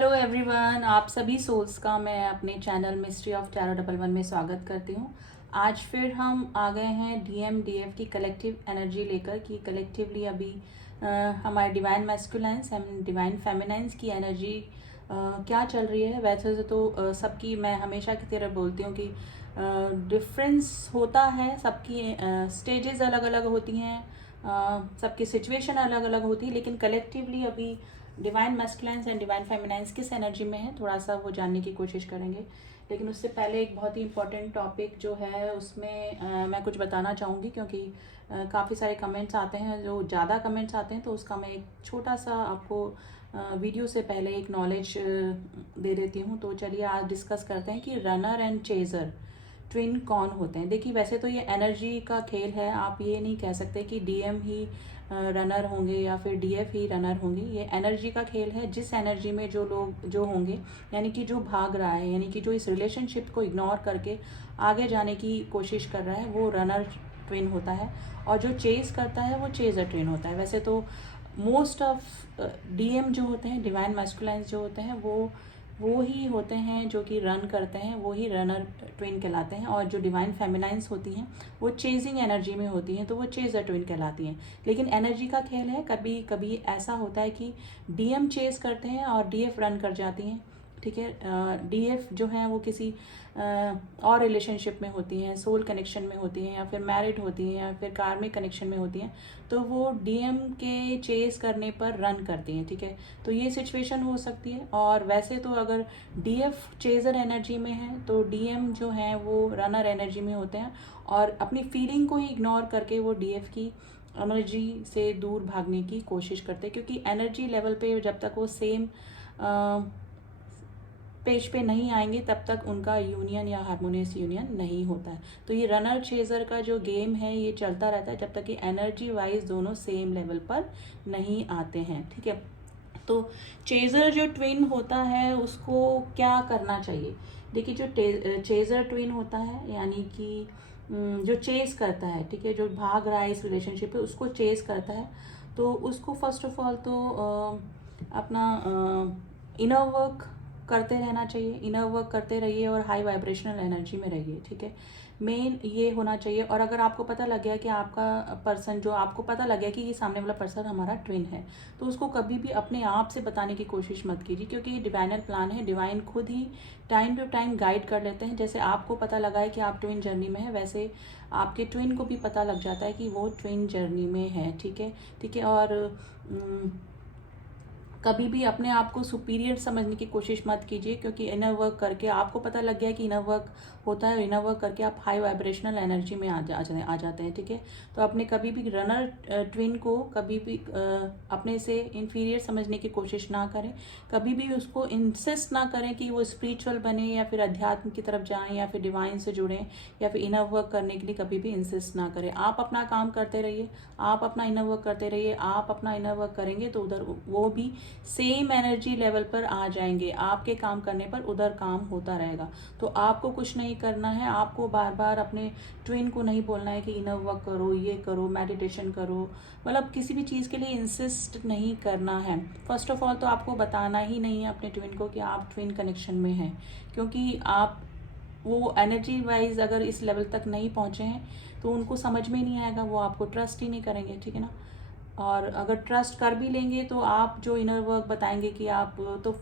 Hello everyone, आप सभी souls का मैं अपने चैनल मिस्ट्री ऑफ टैरो 11 में स्वागत करती हूँ। आज फिर हम आ गए हैं डीएफ की कलेक्टिव एनर्जी लेकर कि कलेक्टिवली अभी हमारे डिवाइन मैस्कुलाइंस एंड डिवाइन फेमिनाइंस की एनर्जी क्या चल रही है। वैसे तो सबकी मैं हमेशा की तरह बोलती हूँ कि डिफरेंस होता है, सबकी स्टेजेस अलग अलग होती हैं, सबकी सिचुएशन अलग अलग होती है, लेकिन कलेक्टिवली अभी डिवाइन मैस्कुलाइंस एंड डिवाइन फेमिनाइंस किस एनर्जी में है थोड़ा सा वो जानने की कोशिश करेंगे। लेकिन उससे पहले एक बहुत ही इंपॉर्टेंट टॉपिक जो है उसमें मैं कुछ बताना चाहूँगी, क्योंकि काफ़ी सारे कमेंट्स आते हैं, जो ज़्यादा कमेंट्स आते हैं तो उसका मैं एक छोटा सा आपको वीडियो से पहले एक नॉलेज दे देती हूँ। तो चलिए आज डिस्कस करते हैं कि रनर एंड चेज़र ट्विन कौन होते हैं। देखिए, वैसे तो ये एनर्जी का खेल है, आप ये नहीं कह सकते कि डीएम ही रनर होंगे या फिर डीएफ ही रनर होंगे। ये एनर्जी का खेल है। जिस एनर्जी में जो लोग जो होंगे, यानी कि जो भाग रहा है, यानी कि जो इस रिलेशनशिप को इग्नोर करके आगे जाने की कोशिश कर रहा है, वो रनर ट्विन होता है। और जो चेज करता है वो चेजर ट्विन होता है। वैसे तो मोस्ट ऑफ डीएम जो होते हैं, डिवाइन मैस्कुलाइंस जो होते हैं, वो ही होते हैं जो कि रन करते हैं, वो ही रनर ट्विन कहलाते हैं। और जो डिवाइन फेमिनाइंस होती हैं वो चेजिंग एनर्जी में होती हैं, तो वो चेजर ट्विन कहलाती हैं। लेकिन एनर्जी का खेल है, कभी कभी ऐसा होता है कि डीएम चेज करते हैं और डीएफ रन कर जाती हैं। ठीक है, डीएफ जो है वो किसी और रिलेशनशिप में होती हैं, सोल कनेक्शन में होती हैं, या फिर मैरिड होती हैं, या फिर कार्मिक कनेक्शन में होती हैं, तो वो डीएम के चेस करने पर रन करती हैं। ठीक है, तो ये सिचुएशन हो सकती है। और वैसे तो अगर डीएफ चेजर एनर्जी में है तो डीएम जो है वो रनर एनर्जी में होते हैं, और अपनी फीलिंग को ही इग्नोर करके वो डीएफ की एनर्जी से दूर भागने की कोशिश करते हैं, क्योंकि एनर्जी लेवल पे जब तक वो सेम पेज पे नहीं आएंगे तब तक उनका यूनियन या हार्मोनियस यूनियन नहीं होता है। तो ये रनर चेजर का जो गेम है ये चलता रहता है जब तक कि एनर्जी वाइज दोनों सेम लेवल पर नहीं आते हैं। ठीक है, तो चेजर जो ट्विन होता है उसको क्या करना चाहिए। देखिए, जो चेजर ट्विन होता है, यानी कि जो चेस करता है, ठीक है, जो भाग रहा है इस रिलेशनशिप पे, उसको चेस करता है, तो उसको फर्स्ट ऑफ ऑल तो अपना इनर वर्क करते रहना चाहिए। इनर वर्क करते रहिए और हाई वाइब्रेशनल एनर्जी में रहिए। ठीक है, मेन ये होना चाहिए। और अगर आपको पता लग गया कि आपका पर्सन, जो आपको पता लग गया कि ये सामने वाला पर्सन हमारा ट्विन है, तो उसको कभी भी अपने आप से बताने की कोशिश मत कीजिए, क्योंकि ये डिवाइनल प्लान है। डिवाइन खुद ही टाइम टू टाइम गाइड कर लेते हैं। जैसे आपको पता लगा है कि आप ट्विन जर्नी में है, वैसे आपके ट्विन को भी पता लग जाता है कि वो ट्विन जर्नी में है। ठीक है, ठीक है। और कभी भी अपने आप को सुपीरियर समझने की कोशिश मत कीजिए, क्योंकि इनर वर्क करके आपको पता लग गया कि इनर वर्क होता है, इनर वर्क करके आप हाई वाइब्रेशनल एनर्जी में आ जाते हैं। ठीक है, तो अपने कभी भी रनर ट्विन को कभी भी अपने से इन्फीरियर समझने की कोशिश ना करें। कभी भी उसको इंसिस्ट ना करें कि वो स्पिरिचुअल बने, या फिर अध्यात्म की तरफ जाएं, या फिर डिवाइन से जुड़ें, या फिर इनर वर्क करने के लिए कभी भी इंसिस्ट ना करें। आप अपना काम करते रहिए, आप अपना इनर वर्क करते रहिए। आप अपना इनर वर्क करेंगे तो उधर वो भी सेम एनर्जी लेवल पर आ जाएंगे। आपके काम करने पर उधर काम होता रहेगा। तो आपको कुछ नहीं करना है, आपको बार बार अपने ट्विन को नहीं बोलना है कि इनर वर्क करो, ये करो, मेडिटेशन करो, मतलब किसी भी चीज़ के लिए इंसिस्ट नहीं करना है। फर्स्ट ऑफ ऑल तो आपको बताना ही नहीं है अपने ट्विन को कि आप ट्विन कनेक्शन में हैं, क्योंकि आप वो एनर्जी वाइज अगर इस लेवल तक नहीं पहुँचे हैं तो उनको समझ में नहीं आएगा, वो आपको ट्रस्ट ही नहीं करेंगे। ठीक है ना। और अगर ट्रस्ट कर भी लेंगे तो आप जो इनर वर्क बताएंगे कि आप तो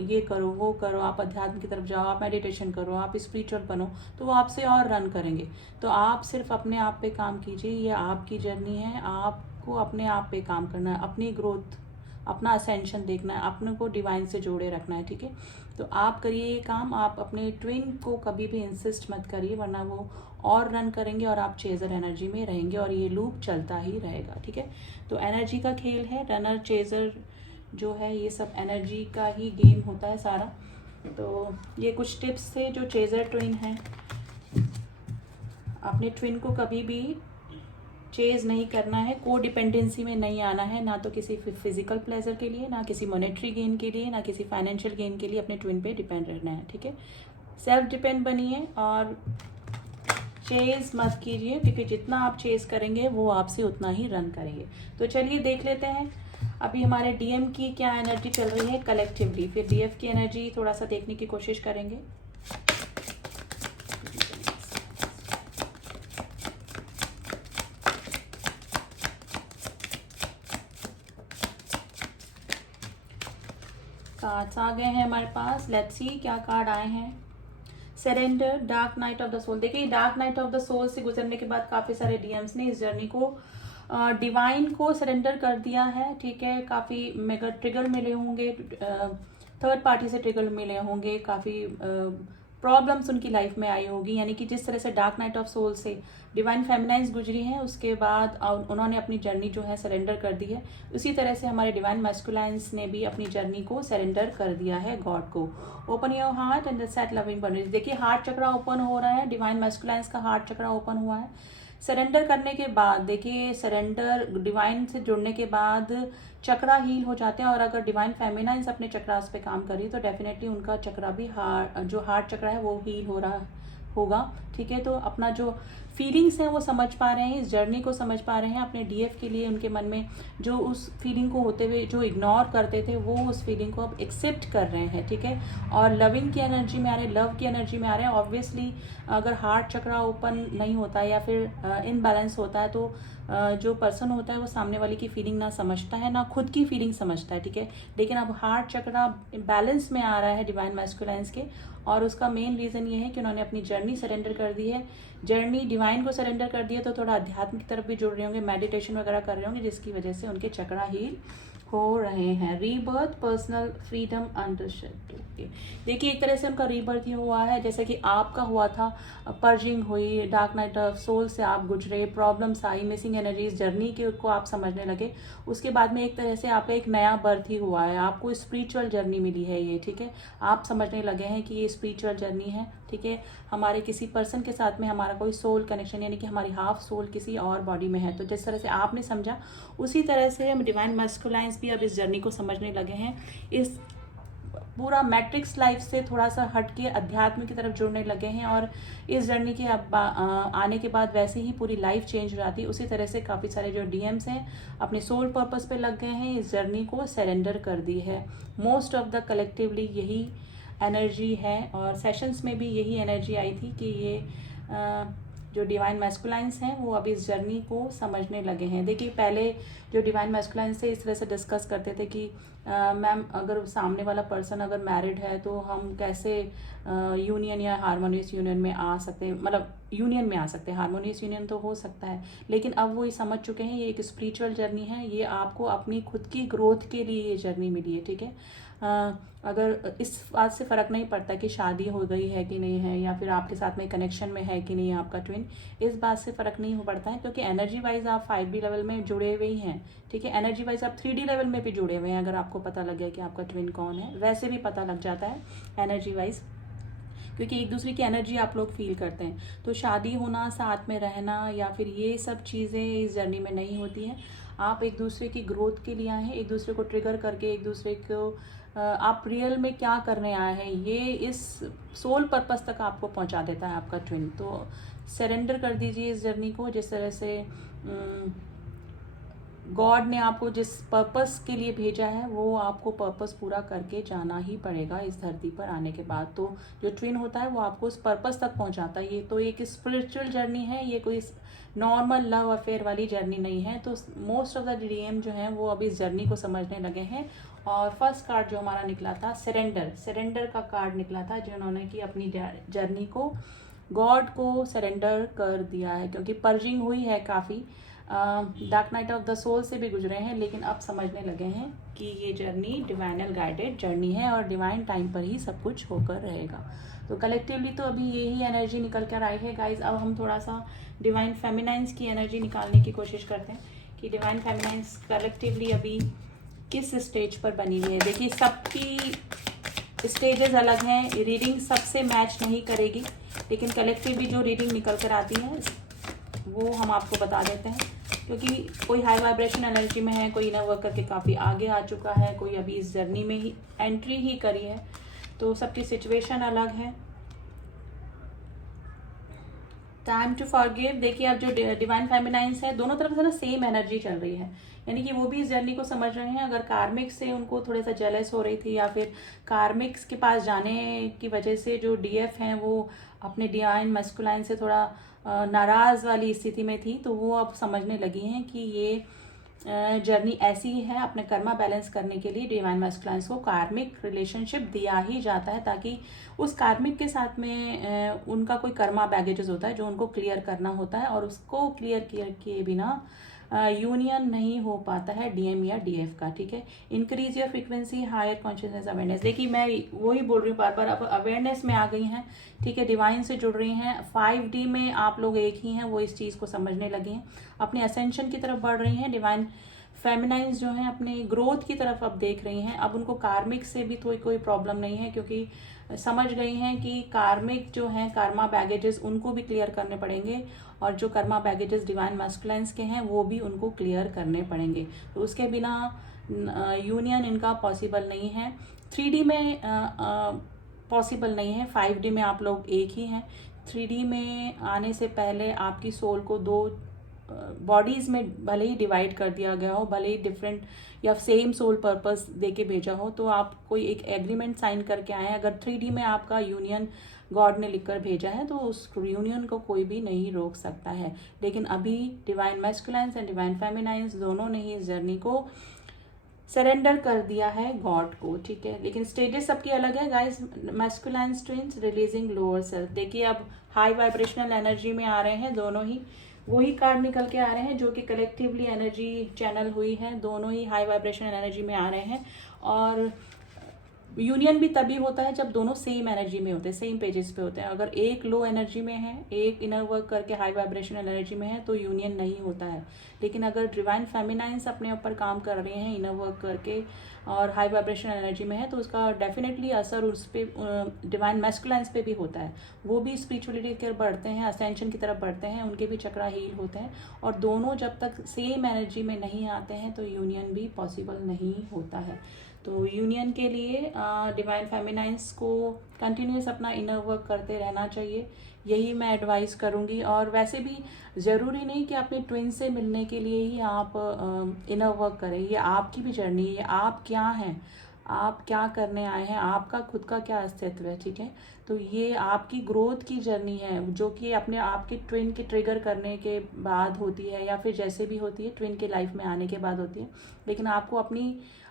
ये करो, वो करो, आप अध्यात्म की तरफ जाओ, आप मेडिटेशन करो, आप स्पिरिचुअल बनो, तो वो आपसे और रन करेंगे। तो आप सिर्फ अपने आप पे काम कीजिए। ये आपकी जर्नी है, आपको अपने आप पे काम करना है, अपनी ग्रोथ, अपना असेंशन देखना है, अपने को डिवाइन से जोड़े रखना है। ठीक है, तो आप करिए ये काम। आप अपने ट्विन को कभी भी इंसिस्ट मत करिए, वरना वो और रन करेंगे और आप चेजर एनर्जी में रहेंगे, और ये लूप चलता ही रहेगा। ठीक है, तो एनर्जी का खेल है, रनर चेजर जो है ये सब एनर्जी का ही गेम होता है सारा। तो ये कुछ टिप्स थे जो चेजर ट्विन है। अपने ट्विन को कभी भी चेज नहीं करना है, को डिपेंडेंसी में नहीं आना है, ना तो किसी फिजिकल प्लेजर के लिए, ना किसी मॉनेटरी गेन के लिए, ना किसी फाइनेंशियल गेन के लिए अपने ट्विन पे डिपेंड रहना है। ठीक है, सेल्फ डिपेंड बनिए और चेज मत कीजिए, क्योंकि जितना आप चेज करेंगे वो आपसे उतना ही रन करेंगे। तो चलिए देख लेते हैं अभी हमारे डीएम की क्या एनर्जी चल रही है कलेक्टिवली, फिर डीएफ की एनर्जी थोड़ा सा देखने की कोशिश करेंगे। कार्ड्स आ गए हैं हमारे पास, लेट्स सी क्या कार्ड आए हैं। Surrender, dark night of the soul. देखिए dark night of the soul से गुजरने के बाद काफ़ी सारे डीएम्स ने इस जर्नी को डिवाइन को सरेंडर कर दिया है, ठीक है। काफ़ी मेगा ट्रिगर मिले होंगे, थर्ड पार्टी से ट्रिगर मिले होंगे, काफ़ी प्रॉब्लम्स उनकी लाइफ में आई होगी। यानी कि जिस तरह से डार्क नाइट ऑफ सोल से डिवाइन फेमिनाइंस गुजरी हैं, उसके बाद उन्होंने अपनी जर्नी जो है सरेंडर कर दी है, उसी तरह से हमारे डिवाइन मैस्कुलाइंस ने भी अपनी जर्नी को सरेंडर कर दिया है गॉड को। Open your heart and set loving boundaries. देखिए हार्ट चक्रा ओपन हो रहा है, डिवाइन मैस्कुलाइंस का हार्ट चक्रा ओपन हुआ है। सरेंडर करने के बाद देखिए, सरेंडर डिवाइन से जुड़ने के बाद चक्रा हील हो जाते हैं, और अगर डिवाइन फेमिनाइंस अपने चक्रास पे काम करी तो डेफिनेटली उनका चक्रा भी हार्ट चक्रा है वो हील हो रहा होगा, ठीक है। तो अपना जो फीलिंग्स हैं वो समझ पा रहे हैं, इस जर्नी को समझ पा रहे हैं। अपने डीएफ के लिए उनके मन में जो उस फीलिंग को होते हुए जो इग्नोर करते थे, वो उस फीलिंग को अब एक्सेप्ट कर रहे हैं, ठीक है। और लविंग की एनर्जी में आ रहे हैं, लव की एनर्जी में आ रहे हैं। ऑब्वियसली अगर हार्ट चक्रा ओपन नहीं होता है या फिर इनबैलेंस होता है, तो जो पर्सन होता है वो सामने वाले की फीलिंग ना समझता है, ना खुद की फीलिंग समझता है, ठीक है। लेकिन अब हार्ट चक्रा बैलेंस में आ रहा है डिवाइन मैस्कुलाइंस के, और उसका मेन रीज़न ये है कि उन्होंने अपनी जर्नी सरेंडर कर दी है। जर्नी डिवाइन को सरेंडर कर दिया तो थोड़ा अध्यात्म की तरफ भी जुड़ रहे होंगे, मेडिटेशन वगैरह कर रहे होंगे, जिसकी वजह से उनके चक्रा हील हो रहे हैं। Rebirth, personal freedom, understand. देखिए एक तरह से उनका रीबर्थ ही हुआ है, जैसे कि आपका हुआ था। पर्जिंग हुई, डार्क नाइट ऑफ सोल से आप गुजरे, प्रॉब्लम्स आई, मिसिंग एनर्जीज, जर्नी के को आप समझने लगे। उसके बाद में एक तरह से आपका एक नया बर्थ ही हुआ है, आपको स्पिरिचुअल जर्नी मिली है ये, ठीक है। आप समझने लगे हैं कि ये स्पिरिचुअल जर्नी है, ठीक है। हमारे किसी पर्सन के साथ में हमारा कोई सोल कनेक्शन, यानी कि हमारी हाफ सोल किसी और बॉडी में है। तो जिस तरह से आपने समझा, उसी तरह से हम डिवाइन मैस्कुलाइंस भी अब इस जर्नी को समझने लगे हैं। इस पूरा मैट्रिक्स लाइफ से थोड़ा सा हट के अध्यात्म की तरफ जुड़ने लगे हैं, और इस जर्नी के अब आने के बाद वैसे ही पूरी लाइफ चेंज हो जाती है। उसी तरह से काफ़ी सारे जो डीएम्स हैं अपने सोल पर्पस पे लग गए हैं, इस जर्नी को सरेंडर कर दी है। मोस्ट ऑफ द कलेक्टिवली यही एनर्जी है, और सेशंस में भी यही एनर्जी आई थी कि ये जो डिवाइन मैस्कुलाइंस हैं वो अब इस जर्नी को समझने लगे हैं। देखिए पहले जो डिवाइन मैस्कुलाइंस से इस तरह से डिस्कस करते थे कि मैम अगर सामने वाला पर्सन अगर मैरिड है तो हम कैसे यूनियन या हारमोनियस यूनियन में आ सकते हैं, मतलब यूनियन में आ सकते हैं। हारमोनियस यूनियन तो हो सकता है, लेकिन अब वो ये समझ चुके हैं ये एक स्पिरिचुअल जर्नी है, ये आपको अपनी खुद की ग्रोथ के लिए ये जर्नी मिली है, ठीक है। अगर इस बात से फ़र्क नहीं पड़ता कि शादी हो गई है कि नहीं है, या फिर आपके साथ में कनेक्शन में है कि नहीं है आपका ट्विन, इस बात से फ़र्क नहीं हो पड़ता है, क्योंकि एनर्जी वाइज आप 5D लेवल में जुड़े हुए ही हैं, ठीक है। एनर्जी वाइज आप 3D लेवल में भी जुड़े हुए हैं। अगर आपको पता लग गया कि आपका ट्विन कौन है, वैसे भी पता लग जाता है एनर्जी वाइज, क्योंकि एक दूसरे की एनर्जी आप लोग फील करते हैं। तो शादी होना, साथ में रहना, या फिर ये सब चीज़ें इस जर्नी में नहीं होती हैं। आप एक दूसरे की ग्रोथ के लिए आए हैं, एक दूसरे को ट्रिगर करके एक दूसरे को आप रियल में क्या करने आए हैं, ये इस सोल पर्पस तक आपको पहुंचा देता है आपका ट्विन। तो सरेंडर कर दीजिए इस जर्नी को, जिस तरह से गॉड ने आपको जिस पर्पस के लिए भेजा है वो आपको पर्पस पूरा करके जाना ही पड़ेगा इस धरती पर आने के बाद। तो जो ट्विन होता है वो आपको उस पर्पस तक पहुंचाता है। ये तो एक स्पिरिचुअल जर्नी है, ये कोई नॉर्मल लव अफेयर वाली जर्नी नहीं है। तो मोस्ट ऑफ द डीएम जो हैं वो अभी इस जर्नी को समझने लगे हैं। और फर्स्ट कार्ड जो हमारा निकला था सरेंडर का कार्ड निकला था, जिन्होंने कि अपनी जर्नी को गॉड को सरेंडर कर दिया है, क्योंकि पर्जिंग हुई है काफ़ी, dark night of the soul से भी गुजरे हैं, लेकिन अब समझने लगे हैं कि ये जर्नी डिवाइनल गाइडेड जर्नी है और डिवाइन टाइम पर ही सब कुछ होकर रहेगा। तो कलेक्टिवली तो अभी यही एनर्जी निकल कर आई है गाइज। अब हम थोड़ा सा डिवाइन फेमिनाइंस की एनर्जी निकालने की कोशिश करते हैं कि डिवाइन फेमिनाइंस कलेक्टिवली अभी किस स्टेज पर बनी हुई है। देखिए सबकी स्टेजेस अलग हैं, रीडिंग सबसे मैच नहीं करेगी, लेकिन कलेक्टिवली जो रीडिंग निकल कर आती है वो हम आपको बता देते हैं, क्योंकि कोई हाई वाइब्रेशन एनर्जी में है, कोई इनर वर्क करके काफ़ी आगे आ चुका है, कोई अभी इस जर्नी में ही एंट्री ही करी है, तो सबकी सिचुएशन अलग है। Time to forgive. देखिए अब जो डिवाइन फेमिनाइंस है, दोनों तरफ से ना सेम एनर्जी चल रही है, यानी कि वो भी इस जर्नी को समझ रहे हैं। अगर कार्मिक से उनको थोड़ा सा जेलस हो रही थी, या फिर कार्मिक्स के पास जाने की वजह से जो डीएफ हैं वो अपने डिवाइन मैस्कुलाइन से थोड़ा नाराज वाली स्थिति में थी, तो वो अब समझने लगी हैं कि ये जर्नी ऐसी ही है। अपने कर्मा बैलेंस करने के लिए डिवाइन मैस्कुलाइंस को कार्मिक रिलेशनशिप दिया ही जाता है, ताकि उस कार्मिक के साथ में उनका कोई कर्मा बैगेजेस होता है जो उनको क्लियर करना होता है, और उसको क्लियर किए बिना यूनियन नहीं हो पाता है डीएम या डीएफ का। ठीक है, increase your frequency, higher consciousness, awareness. देखिए मैं वही बोल रही हूँ बार बार, अब अवेयरनेस में आ गई हैं। ठीक है, डिवाइन से जुड़ रही हैं। 5D में आप लोग एक ही हैं, वो इस चीज़ को समझने लगे हैं, अपने असेंशन की तरफ बढ़ रही हैं। डिवाइन फेमिनाइंस जो हैं अपने ग्रोथ की तरफ अब देख रही हैं। अब उनको कार्मिक से भी कोई प्रॉब्लम नहीं है, क्योंकि समझ गई हैं कि कार्मिक जो हैं, कर्मा बैगेजेस, उनको भी क्लियर करने पड़ेंगे, और जो कर्मा बैगेजेस डिवाइन मैस्कुलाइंस के हैं वो भी उनको क्लियर करने पड़ेंगे। तो उसके बिना यूनियन इनका पॉसिबल नहीं है। 3D में पॉसिबल नहीं है, 5D में आप लोग एक ही हैं। 3D में आने से पहले आपकी सोल को 2 बॉडीज में भले ही डिवाइड कर दिया गया हो, भले ही डिफरेंट या सेम सोल पर्पस दे के भेजा हो, तो आप कोई एक एग्रीमेंट साइन करके आए हैं। अगर 3D में आपका यूनियन गॉड ने लिखकर भेजा है तो उस यूनियन को कोई भी नहीं रोक सकता है। लेकिन अभी डिवाइन मैस्कुलाइंस एंड डिवाइन फेमिनाइंस दोनों ने ही इस जर्नी को सरेंडर कर दिया है गॉड को। ठीक है, लेकिन स्टेजेस सबकी अलग है guys. Masculines twins releasing lower self. देखिए अब हाई वाइब्रेशनल एनर्जी में आ रहे हैं दोनों ही, वही कार्ड निकल के आ रहे हैं जो कि कलेक्टिवली एनर्जी चैनल हुई है। दोनों ही हाई वाइब्रेशनल एनर्जी में आ रहे हैं, और यूनियन भी तभी होता है जब दोनों सेम एनर्जी में होते हैं, सेम पेजेस पे होते हैं। अगर एक लो एनर्जी में है, एक इनर वर्क करके हाई वाइब्रेशनल एनर्जी में है, तो यूनियन नहीं होता है। लेकिन अगर डिवाइन फेमिनाइंस अपने ऊपर काम कर रहे हैं इनर वर्क करके और हाई वाइब्रेशनल एनर्जी में है, तो उसका डेफिनेटली असर उस पर डिवाइन मैस्कुलाइंस पे भी होता है। वो भी स्पिरिचुअलिटी की तरफ बढ़ते हैं, असेंशन की तरफ बढ़ते हैं, उनके भी चक्रा हील होते हैं, और दोनों जब तक सेम एनर्जी में नहीं आते हैं तो यूनियन भी पॉसिबल नहीं होता है। तो यूनियन के लिए डिवाइन फेमिनाइंस को कंटिन्यूस अपना इनर वर्क करते रहना चाहिए, यही मैं एडवाइस करूँगी। और वैसे भी ज़रूरी नहीं कि अपने ट्विन से मिलने के लिए ही आप इनर वर्क करें, ये आपकी भी जर्नी है। आप क्या हैं, आप क्या करने आए हैं, आपका खुद का क्या अस्तित्व है। ठीक है, तो ये आपकी ग्रोथ की जर्नी है, जो कि अपने आपके ट्विन के ट्रिगर करने के बाद होती है, या फिर जैसे भी होती है ट्विन के लाइफ में आने के बाद होती है। लेकिन आपको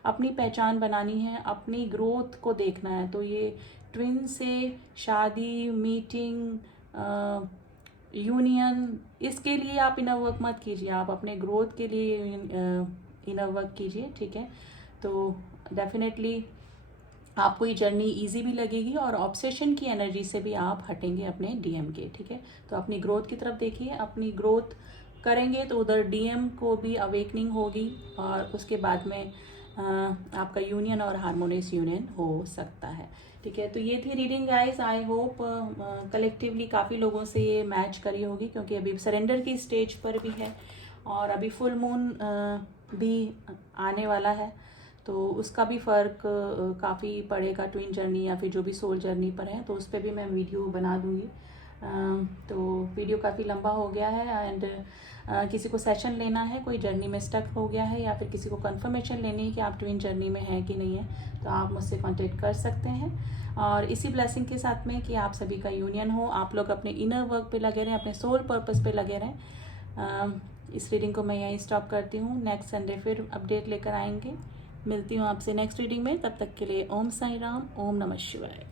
अपनी पहचान बनानी है, अपनी ग्रोथ को देखना है। तो ये ट्विन से शादी, मीटिंग, यूनियन, इसके लिए आप इनर वर्क मत कीजिए, आप अपने ग्रोथ के लिए इनर वर्क कीजिए। ठीक है, तो डेफिनेटली आपको ये जर्नी इजी भी लगेगी, और ऑब्सेशन की एनर्जी से भी आप हटेंगे अपने डीएम के। ठीक है, तो अपनी ग्रोथ की तरफ देखिए, अपनी ग्रोथ करेंगे तो उधर डीएम को भी अवेकनिंग होगी, और उसके बाद में आपका यूनियन और हार्मोनियस यूनियन हो सकता है। ठीक है, तो ये थी reading guys. I hope collectively काफ़ी लोगों से ये मैच करी होगी, क्योंकि अभी सरेंडर की स्टेज पर भी है, और अभी फुल मून भी आने वाला है, तो उसका भी फ़र्क काफ़ी पड़ेगा ट्विन जर्नी या फिर जो भी सोल जर्नी पर है। तो उस पर भी मैं वीडियो बना दूँगी। तो वीडियो काफ़ी लंबा हो गया है, एंड किसी को सेशन लेना है, कोई जर्नी में स्टक हो गया है, या फिर किसी को कंफर्मेशन लेनी है कि आप ट्विन जर्नी में हैं कि नहीं है, तो आप मुझसे कांटेक्ट कर सकते हैं। और इसी ब्लेसिंग के साथ में कि आप सभी का यूनियन हो, आप लोग अपने इनर वर्क पे लगे रहें, अपने सोल पर्पस पे लगे रहें। इस रीडिंग को मैं यहीं स्टॉप करती हूँ। नेक्स्ट संडे फिर अपडेट लेकर आएंगे। मिलती हूँ आपसे नेक्स्ट रीडिंग में, तब तक के लिए ओम साई राम, ओम नमः शिवाय।